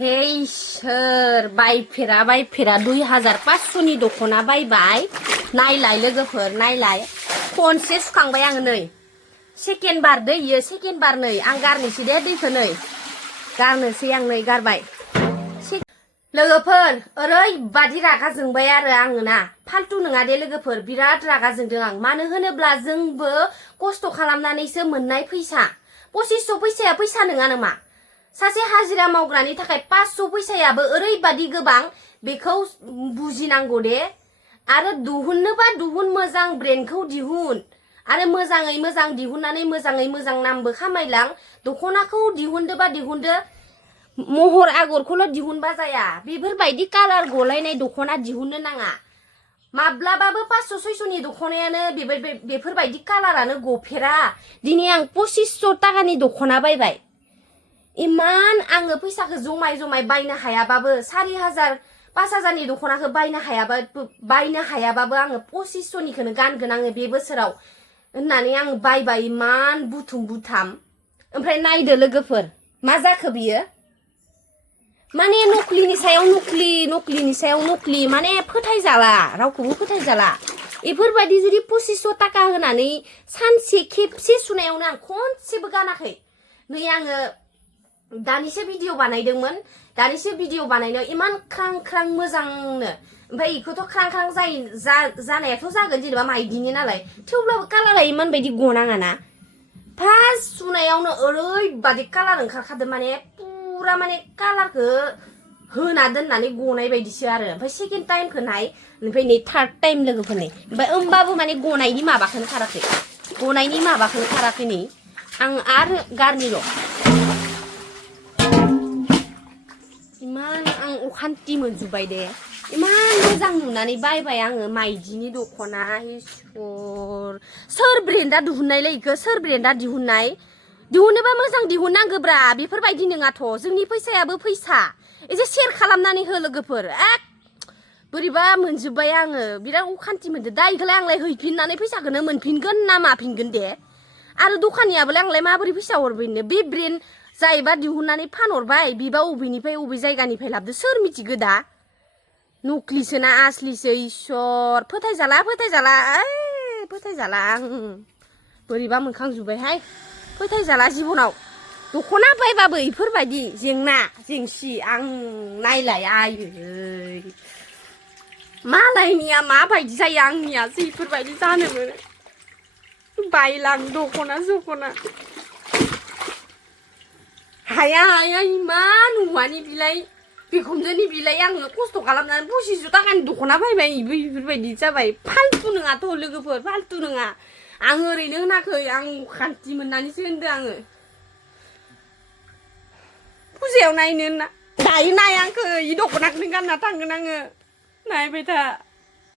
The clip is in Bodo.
Hey सोर बायफेरा 2500नि दखना बायबाय नायलाय लोगोफोर नायलाय खनसे सुखांबाय आं नै सेकेन्ड बार दै इयो सेकेन्ड बार नै आं गारनोसै दे दैखौ नै गारनोसै आं नै गारबाय लोगोफोर ओरैबादि रागा जोंबाय आरो आङो ना फालतु नङा दे लोगोफोर बिराद रागा जोंदों आं मानो होनोब्ला जोंबो खस्थ खालामनानैसो मोननाय फैसा 2500 फैसाया फैसा नङा नामा सासे हाजिरा मावग्रानि थाखाय 500 फैसायाबो ओरैबादि गोबां बेखौ बुजिनांगौ दे आरो दिहुननोबा दिहुन मोजां ब्रेन्डखौ दिहुन आरो मोजाङै मोजां दिहुननानै मोजाङै मोजां नामबो खामायलां दखनाखौ दिहुनदोबा दिहुनदो महर आगरखौल दिहुनबा जाया बेफोरबायदि कालार गलायनाय दखना दिहुननो नाङा माब्लाबाबो 500-600 नि दखनायानो बेफोरबायदि कालारानो गफेरा दिनै आं 2500 टाकानि दखना बायबाय इमान आङो फैसाखौ जमाय बायनो हायाबाबो 4000-5000 नि दखनाखौ बायनो हायाबाबो आङो 2500 निखौनो गानगोन आङो बे बोसोराव होननानै आं बायबाय इमान बुथुम बुथाम ओमफ्राय नायदो लोगोफोर मा जाखो बियो माने नकलिनि सायाव नकलि माने फोथायजाला रावखौबो फोथायजाला बेफोरबायदि जुदि 2500 टाका होनानै सानसे खेबसे सुनायावनो आं खनसेबो गानाखै नै आङो दानिसो भिडिअ बानायदोंमोन दानिसो भिडिअ बानायनायाव इमान ख्रां मोजांनो ओमफ्राय इखौथ ख्रां जानायाथ जागोन जेनेबा माइदिनि नालाय थेवब्लाबो कालारा इमान बायदि गनाङाना फार्स्ट सुनायावनो ओरैबादि कालार ओंखारखादों माने पुरा माने कालारखौ होना दोननानै गनाय बायदिसो आरो ओमफ्राय सेकेन्ड टाइमखौ नाय ओमफ्राय नै थार्ड टाइम लोगोफोरनि ओमफ्राय होमबाबो माने गनायनि माबाखौनो खाराखै नै आं आरो गारनिल इमान आं अखान्थि मोनजुबबाय दे इमान मोजां नुनानै बायबाय आङो माइदिनि दखना इसोर सोर ब्रेन्डा दिहुननायलै इखो सोर ब्रेन्डा दिहुननोबा मोजां दिहुननांगौब्रा बेफोरबायदि नङाथ जोंनि फैसायाबो फैसा एसे शेयार खालामनानै हो लोगोफोर एक बोरैबा मोनजुबबाय आङो बिराद अखान्थि मोनदो दा इखौलाय आंलाय हैफिननानै फैसाखौनो मोनफिनगोन ना माफिनगोन दे आरो दखानियाबोलाय आंलाय माबोरै फैसा हरफिननो बे ब्रेन्ड जायबा दिहुननानै फानहरबाय बिबा अबेनिफ्राय जायगानिफ्राय लाबोदो सोर मिथिगो दा नकलिसो ना आसलिसो इसोर फोथायजाला आं बोरैबा मोखां जुबायहाय फोथायजाला जिबनाव दखना बायबाबो इफोरबायदि जेंसि आं नायलाय आयै मालायनिया माबायदि जायो आंनियासो इफोरबायदि जानो मोनो बायलां दखना हाया इमान हौवानि बिलाइ बिखुनजोनि बिलाइ आङो खस्थ खालामनानै 2500 टाकानि दखना बायबाय बेफोरबायदि जाबाय फालतु नङाथ लोगोफोर फालतु नङा आं ओरैनो होनाखै आं खान्थि मोननानैसो होनदों आङो फुजायाव नायनो होनना दायो नायाखै इ दखनाखौनो गानना थांगोन आङो नायबाय था